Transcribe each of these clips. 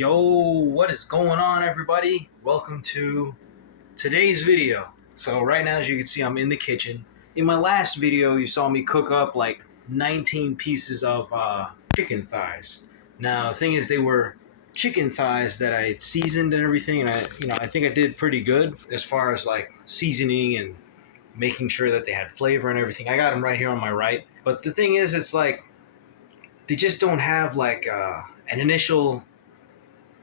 Yo, what is going on, everybody? Welcome to today's video. So right now, as you can see, I'm in the kitchen. In my last video, you saw me cook up like 19 pieces of chicken thighs. Now, the thing is, they were chicken thighs that I had seasoned and everything, and I think I did pretty good as far as like seasoning and making sure that they had flavor and everything. I got them right here on my right. But the thing is, it's like they just don't have like an initial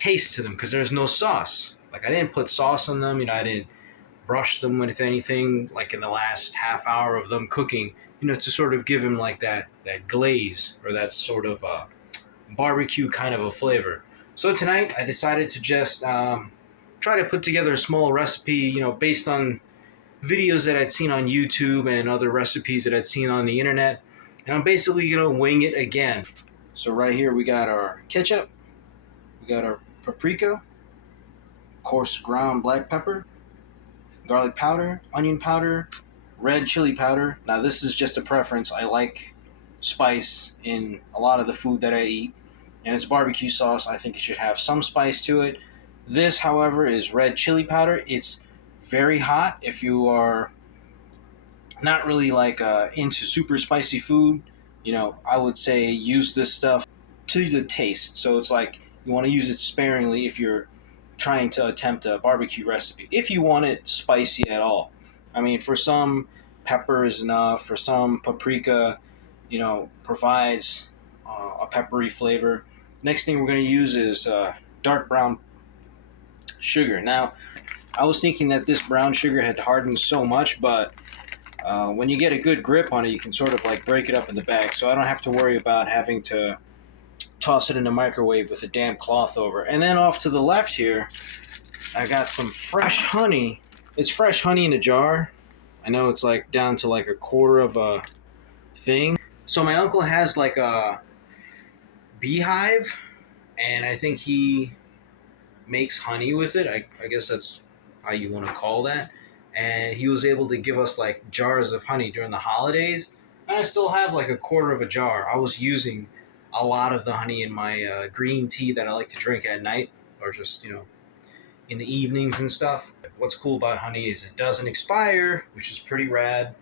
taste to them because there's no sauce. Like, I didn't put sauce on them, I didn't brush them with anything like in the last half hour of them cooking, to sort of give them like that glaze or that sort of barbecue kind of a flavor. So tonight I decided to just try to put together a small recipe, based on videos that I'd seen on YouTube and other recipes that I'd seen on the internet, and I'm basically gonna wing it again. So right here we got our ketchup, we got our paprika, coarse ground black pepper, garlic powder, onion powder, red chili powder. Now this is just a preference. I like spice in a lot of the food that I eat, and it's barbecue sauce. I think it should have some spice to it. This, however, is red chili powder. It's very hot. If you are not really like into super spicy food, I would say use this stuff to the taste. So it's like you want to use it sparingly if you're trying to attempt a barbecue recipe. If you want it spicy at all. I mean, for some, pepper is enough. For some, paprika, provides a peppery flavor. Next thing we're going to use is dark brown sugar. Now, I was thinking that this brown sugar had hardened so much, but when you get a good grip on it, you can sort of like break it up in the bag. So I don't have to worry about having to toss it in the microwave with a damp cloth over. And then off to the left here, I got some fresh honey. It's fresh honey in a jar. I know it's like down to like a quarter of a thing. So my uncle has like a beehive, and I think he makes honey with it. I guess that's how you want to call that. And he was able to give us like jars of honey during the holidays. And I still have like a quarter of a jar. I was using a lot of the honey in my green tea that I like to drink at night, or just, in the evenings and stuff. What's cool about honey is it doesn't expire, which is pretty rad.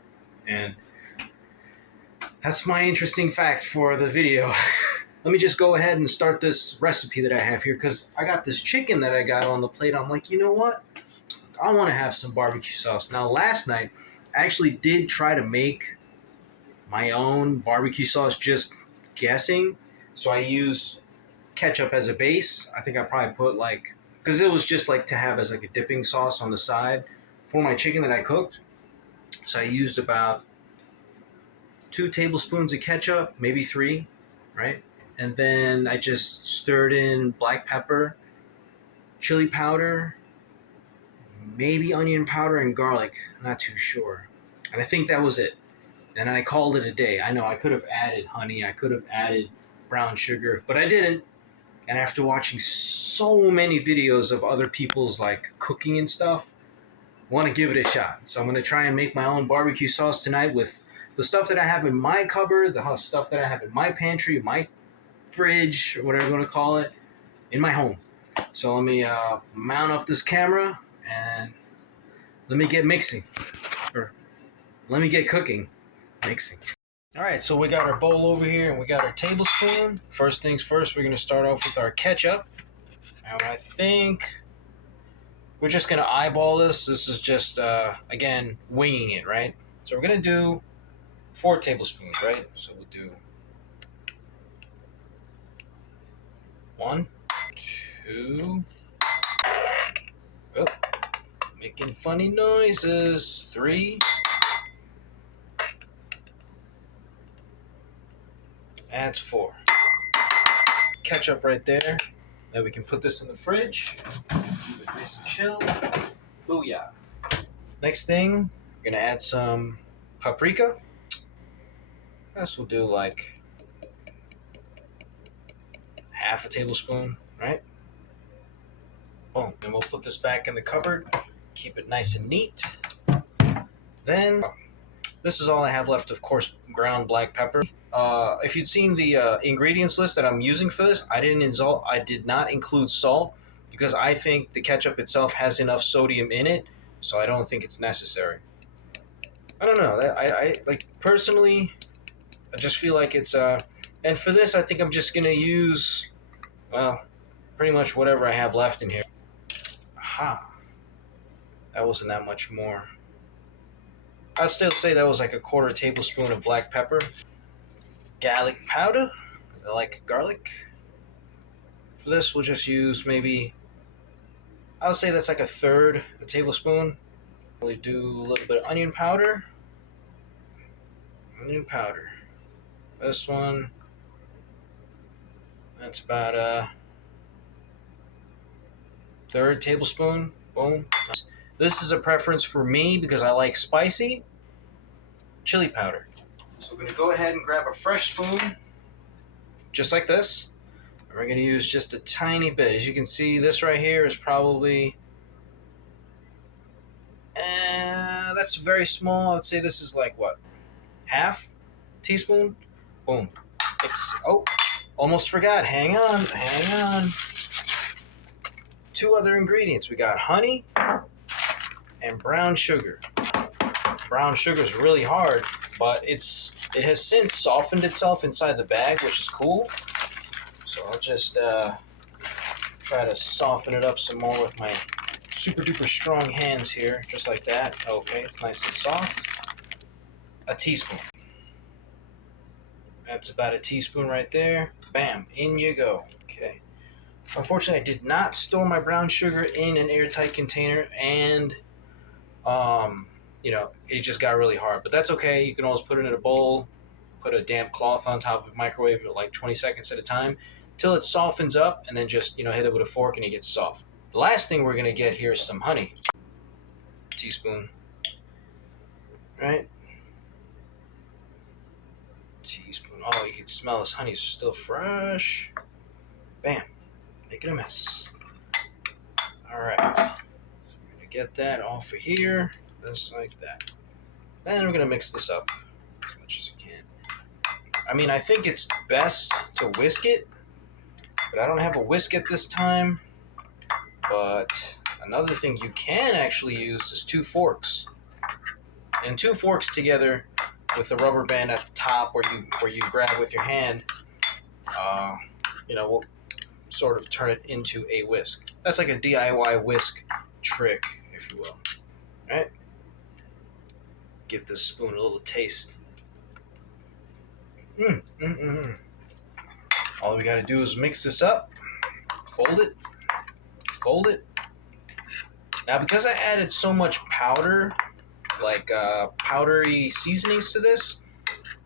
And that's my interesting fact for the video. Let me just go ahead and start this recipe that I have here, because I got this chicken that I got on the plate. I'm like, you know what? I want to have some barbecue sauce. Now, last night, I actually did try to make my own barbecue sauce, just guessing. So I used ketchup as a base. I think I probably put because it was just like to have as like a dipping sauce on the side for my chicken that I cooked. So I used about 2 tablespoons of ketchup, maybe 3, right? And then I just stirred in black pepper, chili powder, maybe onion powder and garlic. I'm not too sure. And I think that was it. And I called it a day. I know I could have added honey, I could have added brown sugar, but I didn't. And after watching so many videos of other people's like cooking and stuff, I want to give it a shot. So I'm going to try and make my own barbecue sauce tonight with the stuff that I have in my cupboard, the stuff that I have in my pantry, my fridge, or whatever you want to call it, in my home. So let me mount up this camera and let me get mixing, or let me get cooking. Mixing. All right, so we got our bowl over here and we got our tablespoon. First things first, we're going to start off with our ketchup. And I think we're just going to eyeball this. This is just, again, winging it, right? So we're going to do 4 tablespoons, right? So we'll do 1, 2, oh, making funny noises, 3, that's 4. Ketchup right there. Now we can put this in the fridge. Keep it nice and chill. Booyah. Next thing, we're gonna add some paprika. This will do like half a tablespoon, right? Boom. Then we'll put this back in the cupboard. Keep it nice and neat. Then, this is all I have left, of course, ground black pepper. if you'd seen the ingredients list that I'm using for this, I did not include salt because I think the ketchup itself has enough sodium in it, so I don't think it's necessary. I don't know. I like personally, I just feel like it's and for this, I think I'm just gonna use, well, pretty much whatever I have left in here. Aha, that wasn't that much more. I'd still say that was like a 1/4 tablespoon of black pepper. Garlic powder, because I like garlic. For this, we'll just use maybe, I would say that's like 1/3 tablespoon. We'll do a little bit of onion powder. Onion powder. This one, that's about a 1/3 tablespoon. Boom. This is a preference for me because I like spicy. Chili powder. So we're going to go ahead and grab a fresh spoon, just like this. And we're going to use just a tiny bit. As you can see, this right here is probably, that's very small. I would say this is like what? Half teaspoon? Boom. Oh, almost forgot. Hang on. 2 other ingredients. We got honey and brown sugar. Brown sugar is really hard, but it has since softened itself inside the bag, which is cool. So I'll just try to soften it up some more with my super duper strong hands here, just like that. Okay, it's nice and soft. A teaspoon. That's about a teaspoon right there. Bam, in you go. Okay. Unfortunately, I did not store my brown sugar in an airtight container, and it just got really hard. But that's okay. You can always put it in a bowl, put a damp cloth on top of the microwave for like 20 seconds at a time till it softens up, and then just hit it with a fork and it gets soft. The last thing we're gonna get here is some honey. Teaspoon. Right? Teaspoon. Oh, you can smell this honey is still fresh. Bam. Making a mess. Alright. So we're gonna get that off of here. Just like that. Then we're gonna mix this up as much as you can. I mean, I think it's best to whisk it, but I don't have a whisk at this time. But another thing you can actually use is 2 forks. And 2 forks together with the rubber band at the top where you grab with your hand, will sort of turn it into a whisk. That's like a DIY whisk trick, if you will. All right? Give this spoon a little taste. All we got to do is mix this up, fold it. Now, because I added so much powder, like powdery seasonings to this,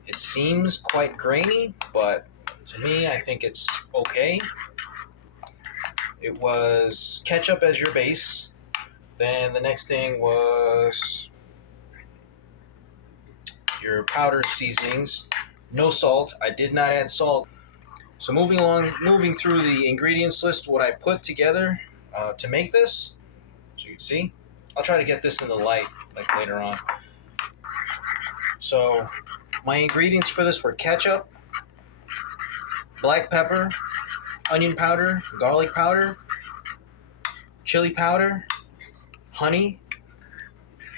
it seems quite grainy, but to me, I think it's okay. It was ketchup as your base. Then the next thing was your powdered seasonings. No salt. I did not add salt. So moving through the ingredients list, what I put together to make this, as you can see, I'll try to get this in the light like later on. So my ingredients for this were ketchup, black pepper, onion powder, garlic powder, chili powder, honey,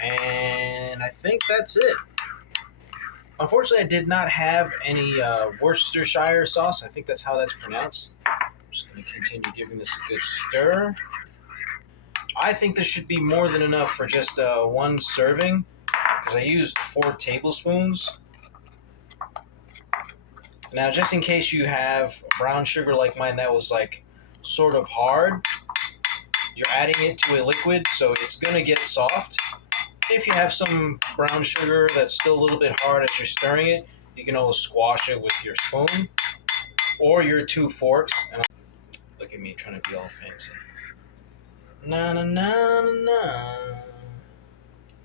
and I think that's it. Unfortunately, I did not have any Worcestershire sauce. I think that's how that's pronounced. I'm just going to continue giving this a good stir. I think this should be more than enough for just 1 serving, because I used 4 tablespoons. Now, just in case you have brown sugar like mine that was like sort of hard, you're adding it to a liquid, so it's going to get soft. If you have some brown sugar that's still a little bit hard as you're stirring it, you can always squash it with your spoon or your 2 forks. And look at me trying to be all fancy. Na na na na na.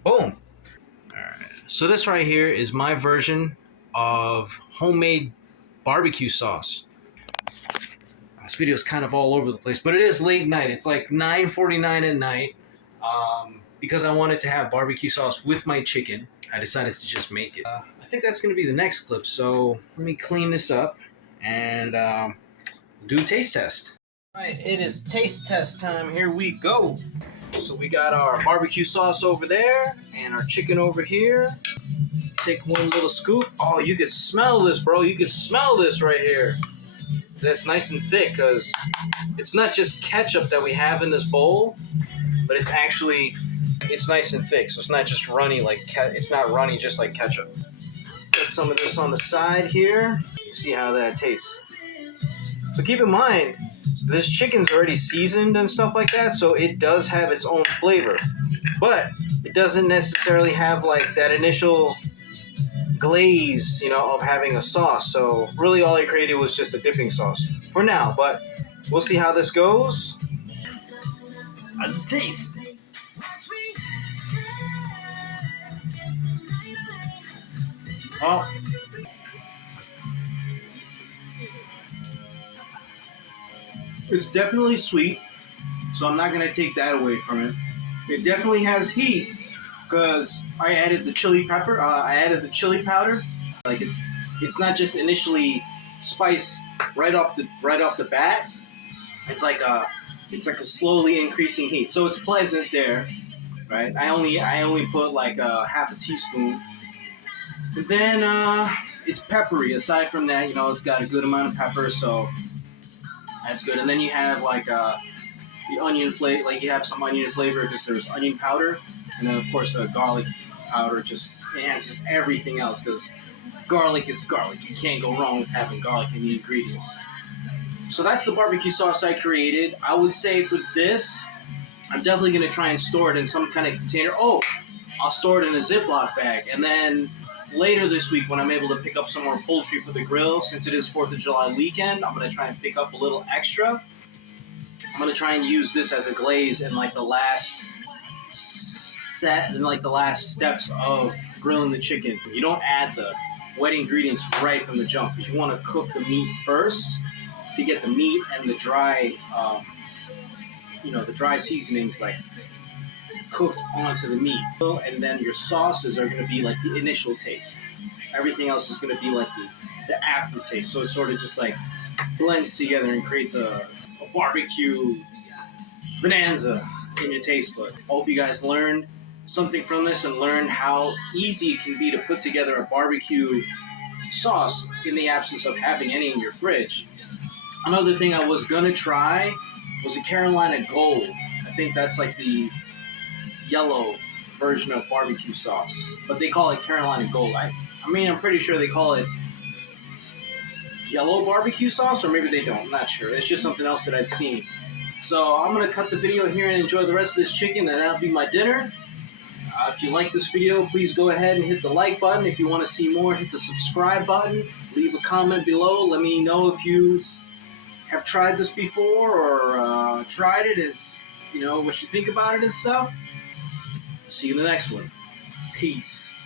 Boom. Alright. So this right here is my version of homemade barbecue sauce. This video is kind of all over the place, but it is late night. It's like 9:49 at night. Because I wanted to have barbecue sauce with my chicken. I decided to just make it. I think that's going to be the next clip, so let me clean this up and do a taste test. Alright, it is taste test time. Here we go. So we got our barbecue sauce over there and our chicken over here. Take one little scoop. Oh, you can smell this, bro. You can smell this right here. That's nice and thick because it's not just ketchup that we have in this bowl, but it's nice and thick. So it's not just runny it's not runny just like ketchup. Put some of this on the side here. See how that tastes. So keep in mind, this chicken's already seasoned and stuff like that, so it does have its own flavor. But it doesn't necessarily have like that initial glaze, of having a sauce. So really all I created was just a dipping sauce for now, but we'll see how this goes. How's it taste? Oh. It's definitely sweet, so I'm not going to take that away from it. It definitely has heat because I added the chili pepper. I added the chili powder. Like it's not just initially spice right off the bat. It's like a slowly increasing heat, so it's pleasant there, right? I only put like half a teaspoon. And then it's peppery. Aside from that, it's got a good amount of pepper, so that's good. And then you have like the onion flavor, like you have some onion flavor because there's onion powder, and then of course the garlic powder just enhances everything else because garlic is garlic. You can't go wrong with having garlic in the ingredients. So that's the barbecue sauce I created. I would say for this, I'm definitely going to try and store it in some kind of container. Oh, I'll store it in a Ziploc bag. And then later this week when I'm able to pick up some more poultry for the grill, since it is 4th of July weekend, I'm going to try and pick up a little extra. I'm going to try and use this as a glaze in like the last steps of grilling the chicken. You don't add the wet ingredients right from the jump because you want to cook the meat first to get the meat and the dry, the dry seasonings like cooked onto the meat. And then your sauces are going to be like the initial taste. Everything else is going to be like the aftertaste. So it sort of just like blends together and creates a barbecue bonanza in your taste bud. Hope you guys learned something from this and learned how easy it can be to put together a barbecue sauce in the absence of having any in your fridge. Another thing I was gonna try was a Carolina Gold. I think that's like the yellow version of barbecue sauce, but they call it Carolina Gold. I'm pretty sure they call it yellow barbecue sauce, or maybe they don't. I'm not sure. It's just something else that I'd seen. So I'm gonna cut the video here and enjoy the rest of this chicken, and that'll be my dinner. If you like this video, please go ahead and hit the like button. If you want to see more, hit the subscribe button. Leave a comment below. Let me know if you have tried this before or tried it. It's, what you think about it and stuff. See you in the next one. Peace.